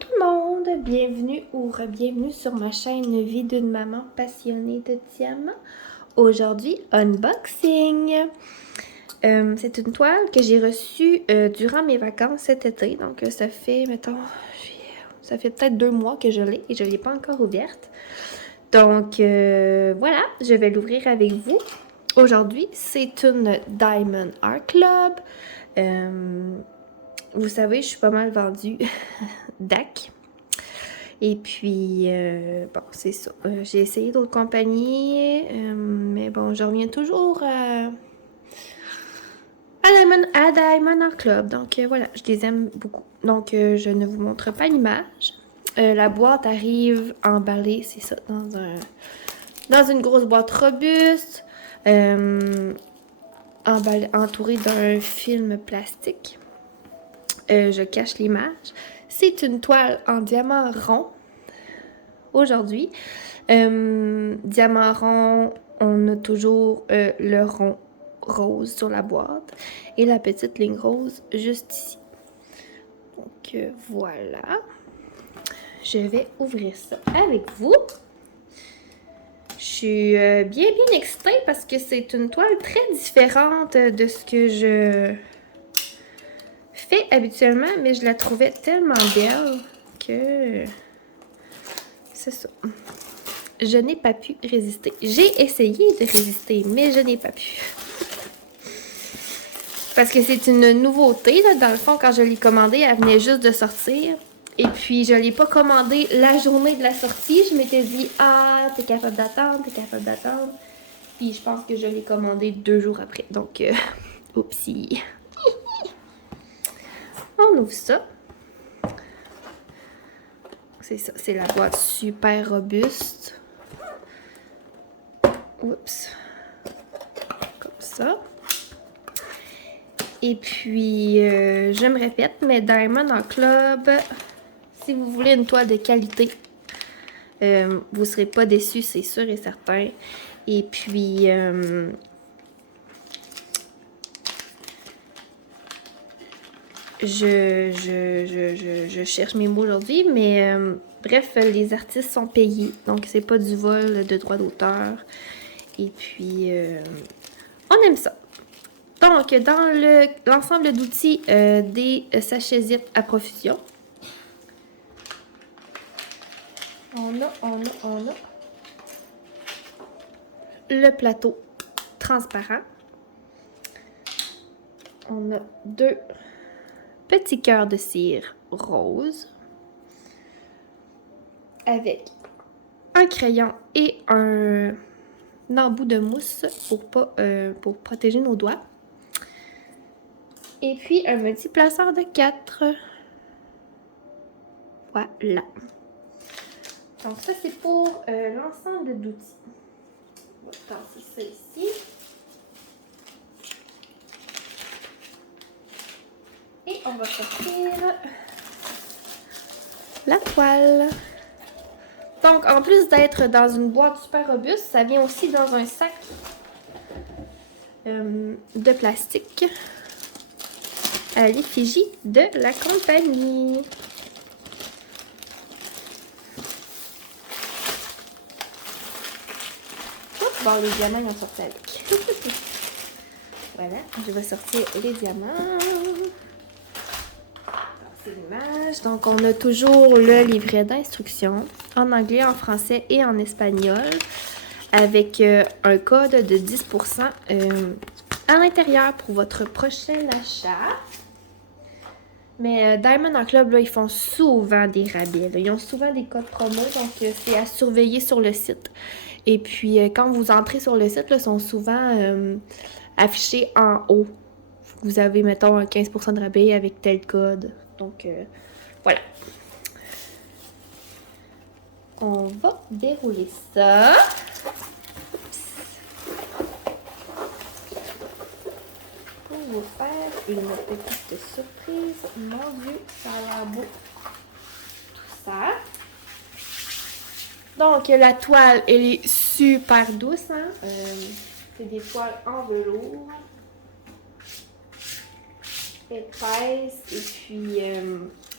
tout le monde, bienvenue ou re-bienvenue sur ma chaîne Vie d'une maman passionnée de diamants. Aujourd'hui, unboxing. C'est une toile que j'ai reçue durant mes vacances cet été, donc ça fait, mettons, ça fait peut-être 2 mois que je l'ai et je ne l'ai pas encore ouverte. Donc voilà, je vais l'ouvrir avec vous. Aujourd'hui, c'est une Diamond Art Club. Vous savez, je suis pas mal vendue DAC. Et puis, bon, c'est ça. J'ai essayé d'autres compagnies, mais bon, je reviens toujours à Diamond Art Club. Donc, voilà, je les aime beaucoup. Donc, je ne vous montre pas l'image. La boîte arrive emballée, c'est ça, dans une grosse boîte robuste, entourée d'un film plastique. Je cache l'image. C'est une toile en diamant rond. Aujourd'hui, diamant rond, on a toujours le rond rose sur la boîte et la petite ligne rose juste ici. Donc voilà. Je vais ouvrir ça avec vous. Je suis bien excitée parce que c'est une toile très différente de ce que je fais habituellement, mais je la trouvais tellement belle que c'est ça. Je n'ai pas pu résister. J'ai essayé de résister, mais je n'ai pas pu. Parce que c'est une nouveauté, là. Dans le fond, quand je l'ai commandée, elle venait juste de sortir. Et puis, je ne l'ai pas commandée la journée de la sortie. Je m'étais dit, ah, t'es capable d'attendre, t'es capable d'attendre. Puis, je pense que je l'ai commandée 2 jours après. Donc, oupsie. On ouvre ça. C'est ça, c'est la boîte super robuste. Oups. Comme ça. Et puis, je me répète, mais Diamond Art Club, si vous voulez une toile de qualité, vous ne serez pas déçus, c'est sûr et certain. Et puis, je cherche mes mots aujourd'hui, mais bref, les artistes sont payés, donc c'est pas du vol de droits d'auteur. Et puis, on aime ça. Donc, dans l'ensemble d'outils des sachets zip à profusion, on a le plateau transparent. On a 2 petits cœurs de cire rose avec un crayon et un embout de mousse pour protéger nos doigts. Et puis un multiplaceur de 4. Voilà. Donc ça, c'est pour l'ensemble d'outils. On va tasser ça ici. Et on va sortir la toile. Donc, en plus d'être dans une boîte super robuste, ça vient aussi dans un sac de plastique à l'effigie de la compagnie. Bon, les diamants, ils ont sorti avec. Voilà, je vais sortir les diamants. C'est l'image. Donc, on a toujours le livret d'instructions en anglais, en français et en espagnol avec un code de 10% à l'intérieur pour votre prochain achat. Mais Diamond Art Club, là, ils font souvent des rabais. Là. Ils ont souvent des codes promo, donc c'est à surveiller sur le site. Et puis, quand vous entrez sur le site, là, ils sont souvent affichés en haut. Vous avez, mettons, un 15% de rabais avec tel code. Donc, voilà. On va dérouler ça. Pour vous faire une petite surprise. Mon Dieu, ça a l'air beau. Tout ça. Donc, la toile, elle est super douce. Hein? C'est des toiles en velours. épaisse et puis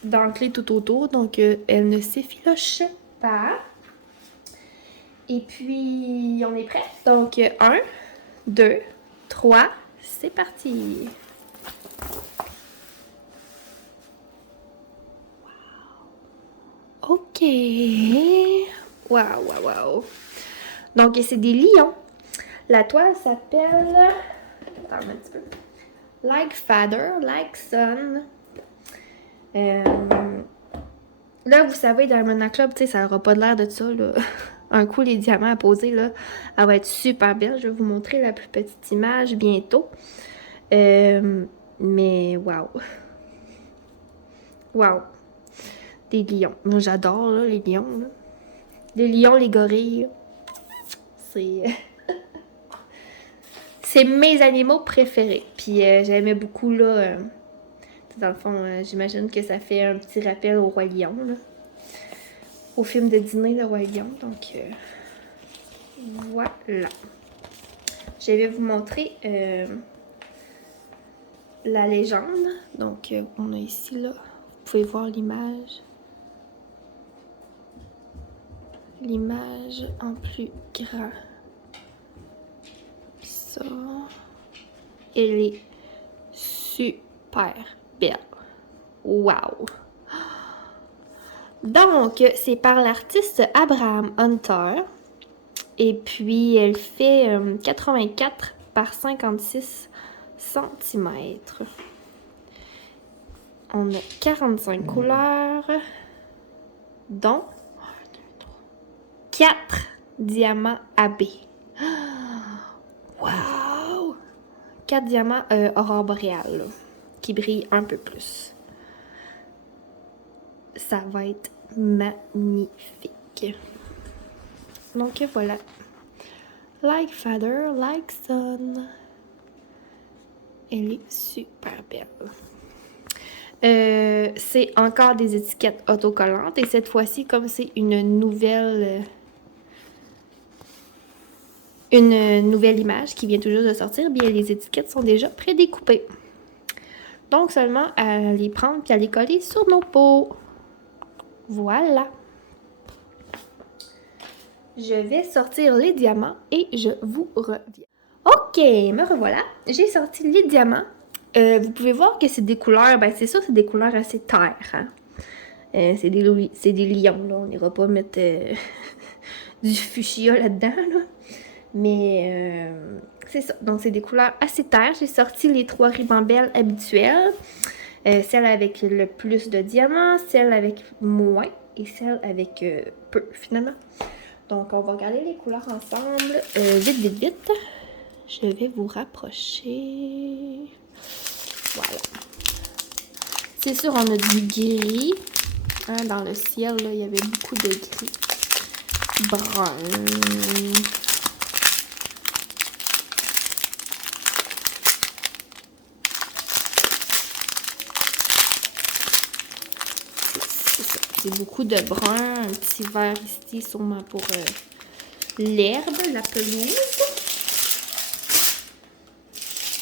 dentelée tout autour, donc elle ne s'effiloche pas. Et puis, on est prêt? Donc, 1, 2, 3, c'est parti! Wow. OK! Wow, wow, wow! Donc, c'est des lions. La toile s'appelle... Attends un petit peu. Like Father, Like Son. Là, vous savez, Diamond Club, tu sais, ça n'aura pas l'air de ça, là. Un coup, les diamants à poser, là, elle va être super belle. Je vais vous montrer la plus petite image bientôt. Mais, wow. Wow. Des lions. Moi, j'adore, là, les lions, là. Les lions, les gorilles. C'est... c'est mes animaux préférés. Puis, j'aimais beaucoup, là... dans le fond, j'imagine que ça fait un petit rappel au Roi Lion, là. Au film de Disney, le Roi Lion. Donc, voilà. Je vais vous montrer la légende. Donc, on a ici, là, vous pouvez voir l'image. L'image en plus grand. Ça. Elle est super belle. Wow! Donc, c'est par l'artiste Abraham Hunter. Et puis, elle fait 84 par 56 cm. On a 45 couleurs, dont 4 diamants AB. Wow! 4 diamants aurore boréale, là, qui brillent un peu plus. Ça va être magnifique. Donc voilà. Like Father, Like Son. Elle est super belle. C'est encore des étiquettes autocollantes. Et cette fois-ci, comme c'est une nouvelle image qui vient toujours de sortir, bien les étiquettes sont déjà prédécoupées. Donc seulement à les prendre et à les coller sur nos peaux. Voilà. Je vais sortir les diamants et je vous reviens. OK, me revoilà. J'ai sorti les diamants. Vous pouvez voir que c'est des couleurs, ben c'est ça, c'est des couleurs assez terre. Hein? C'est des lions, là. On n'ira pas mettre du fuchsia là-dedans, là. Mais c'est ça. Donc, c'est des couleurs assez terre. J'ai sorti les 3 ribambelles habituelles. Celle avec le plus de diamants, celle avec moins et celle avec peu, finalement. Donc, on va regarder les couleurs ensemble. Vite, vite, vite. Je vais vous rapprocher. Voilà. C'est sûr, on a du gris. Hein, dans le ciel, là, il y avait beaucoup de gris. Brun. C'est beaucoup de brun, un petit vert ici, sûrement pour l'herbe, la pelouse.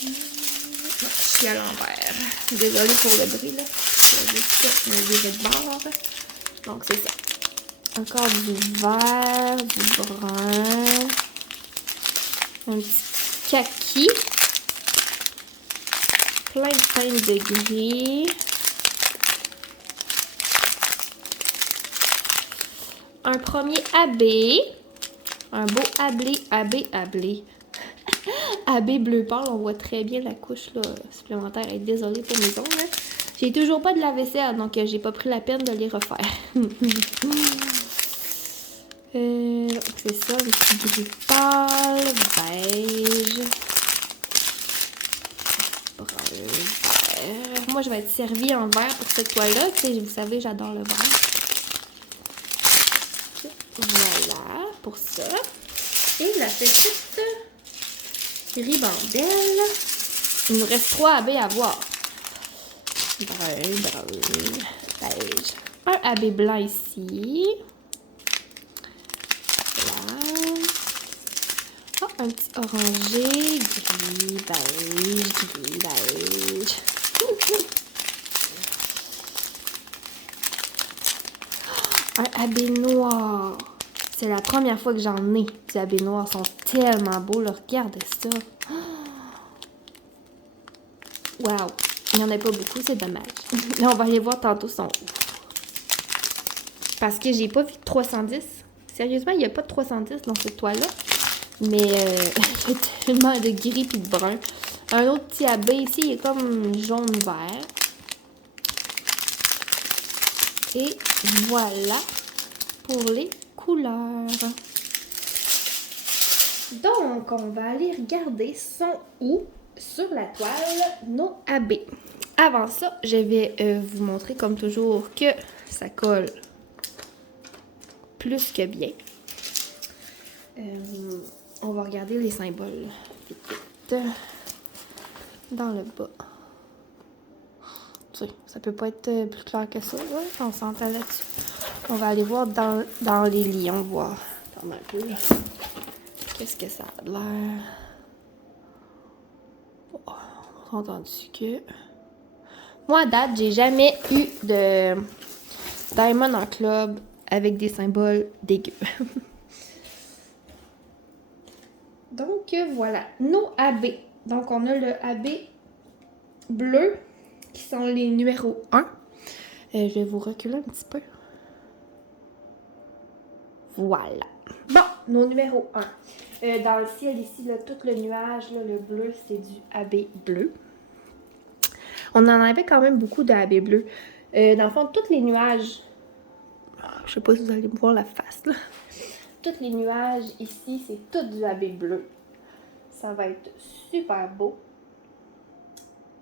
Je suis à l'envers. Désolée pour le bruit, là. Je vais juste me virer de bord. Donc, c'est ça. Encore du vert, du brun. Un petit kaki. Plein de gris. Un premier AB. Un beau AB. AB bleu pâle, on voit très bien la couche là, supplémentaire. Désolée pour mes ongles. J'ai toujours pas de lave-vaisselle, donc j'ai pas pris la peine de les refaire. C'est ça, le petit gris pâle, beige, brun, vert. Moi, je vais être servie en vert pour cette toile-là. Tu sais, vous savez, j'adore le vert. Voilà, pour ça. Et la petite ribambelle. Il nous reste 3 AB à voir. Brun, beige. Un AB blanc ici. Voilà. Oh, un petit orangé, gris, beige. Un AB noir. C'est la première fois que j'en ai du AB noir. Ils sont tellement beaux, là. Regardez ça. Wow. Il n'y en a pas beaucoup, c'est dommage. Là, on va aller voir tantôt son où. Parce que j'ai pas vu de 310. Sérieusement, il n'y a pas de 310 dans cette toile-là. Mais il y a tellement de gris et de brun. Un autre petit AB ici, il est comme jaune-vert. Et voilà pour les couleurs. Donc, on va aller regarder son où sur la toile nos AB. Avant ça, je vais vous montrer comme toujours que ça colle plus que bien. On va regarder les symboles vite, vite. Dans le bas. Tu sais, ça peut pas être plus clair que ça, là. On s'entend là-dessus. On va aller voir dans les lions, voir. Attends un peu. Qu'est-ce que ça a l'air? Oh, on a entendu que... Moi, à date, j'ai jamais eu de diamond en club avec des symboles dégueux. Donc, voilà. Nos AB. Donc, on a le AB bleu, qui sont les numéros 1. Je vais vous reculer un petit peu. Voilà. Bon, nos numéros 1. Dans le ciel ici, là, tout le nuage, là, le bleu, c'est du AB bleu. On en avait quand même beaucoup de AB bleu. Dans le fond, tous les nuages... Je sais pas si vous allez me voir la face, là. Tous les nuages ici, c'est tout du AB bleu. Ça va être super beau.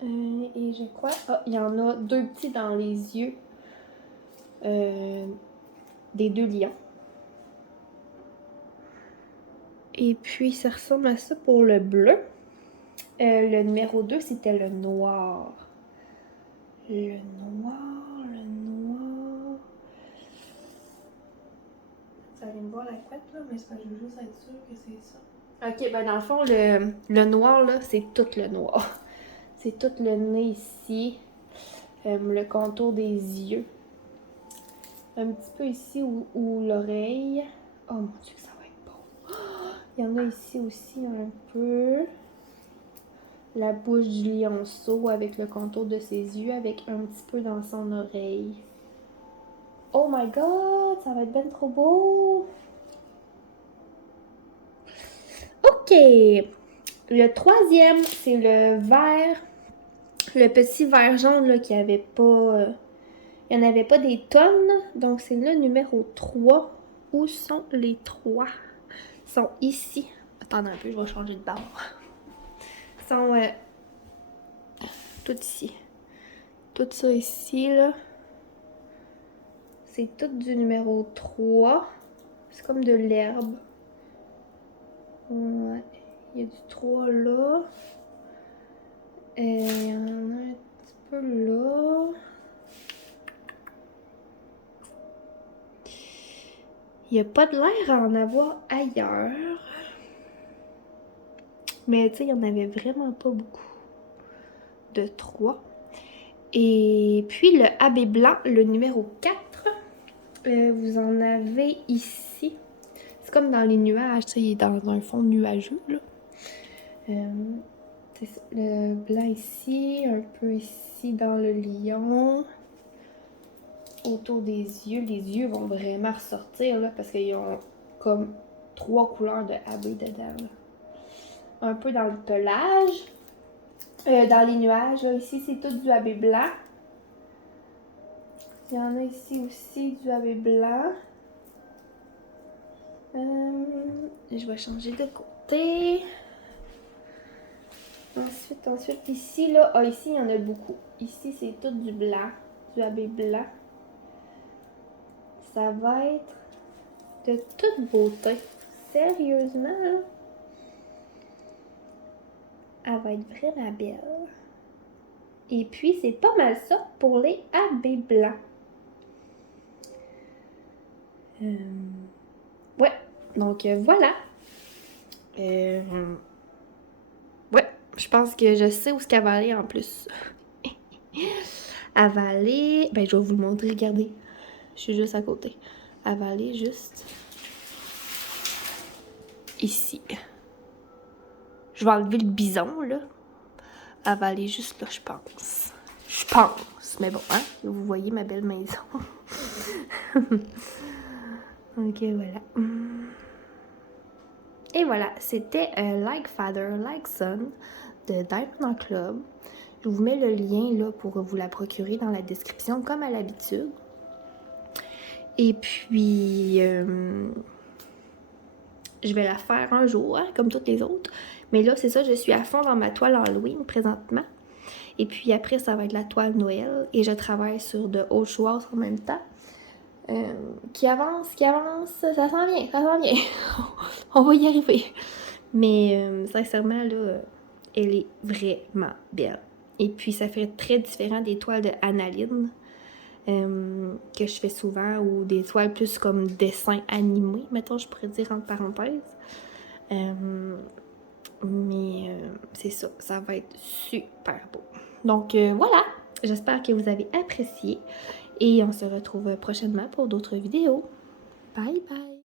Et je crois... Ah, il y en a 2 petits dans les yeux des 2 lions. Et puis, ça ressemble à ça pour le bleu. Le numéro 2, c'était le noir. Le noir, le noir... Vous allez me voir la couette, là, mais je veux juste être sûre que c'est ça. Ok, ben dans le fond, le noir, là, c'est tout le noir. C'est tout le nez ici. Le contour des yeux. Un petit peu ici où l'oreille. Oh mon Dieu, ça va être beau. Il y en a ici aussi un peu. La bouche du lionceau avec le contour de ses yeux, avec un petit peu dans son oreille. Oh my god, ça va être bien trop beau. Ok. Le 3e, c'est le vert. Le petit vert jaune là, qui avait pas... il n'y en avait pas des tonnes. Donc, c'est le numéro 3. Où sont les 3? Ils sont ici. Attendez un peu, je vais changer de bord. Ils sont tout ici. Tout ça ici, là. C'est tout du numéro 3. C'est comme de l'herbe. Ouais. Il y a du 3 là. Et il y en a un petit peu là. Il n'y a pas de l'air à en avoir ailleurs. Mais tu sais, il n'y en avait vraiment pas beaucoup. De 3. Et puis le AB blanc, le numéro 4. Vous en avez ici. C'est comme dans les nuages, tu sais, il est dans un fond nuageux, là. Le blanc ici, un peu ici dans le lion. Autour des yeux, les yeux vont vraiment ressortir, là, parce qu'ils ont comme 3 couleurs de AB dedans, là. Un peu dans le pelage. Dans les nuages, là, ici, c'est tout du AB blanc. Il y en a ici aussi du AB blanc. Je vais changer de côté. Ensuite, ici, là, ici, il y en a beaucoup. Ici, c'est tout du blanc, du AB blanc. Ça va être de toute beauté. Sérieusement, là. Elle va être vraiment belle. Et puis, c'est pas mal ça pour les AB blancs. Ouais, donc voilà. Ouais, je pense que je sais où ce qu'elle va aller en plus. Elle va aller... Ben, je vais vous le montrer, regardez. Je suis juste à côté. Elle va aller juste... ici. Je vais enlever le bison, là. Elle va aller juste là, je pense. Je pense. Mais bon, hein? Vous voyez ma belle maison. Ok, voilà. Et voilà, c'était Like Father, Like Son de Diamond Club. Je vous mets le lien là pour vous la procurer dans la description, comme à l'habitude. Et puis, je vais la faire un jour, hein, comme toutes les autres. Mais là, c'est ça, je suis à fond dans ma toile Halloween présentement. Et puis après, ça va être la toile Noël. Et je travaille sur de autres choses en même temps. Qui avance, ça s'en vient, ça s'en vient. On va y arriver. Mais sincèrement, là, elle est vraiment belle. Et puis, ça fait très différent des toiles de Annaline que je fais souvent, ou des toiles plus comme dessin animé, mettons, je pourrais dire entre parenthèses. Mais c'est ça, ça va être super beau. Donc voilà, j'espère que vous avez apprécié et on se retrouve prochainement pour d'autres vidéos. Bye bye!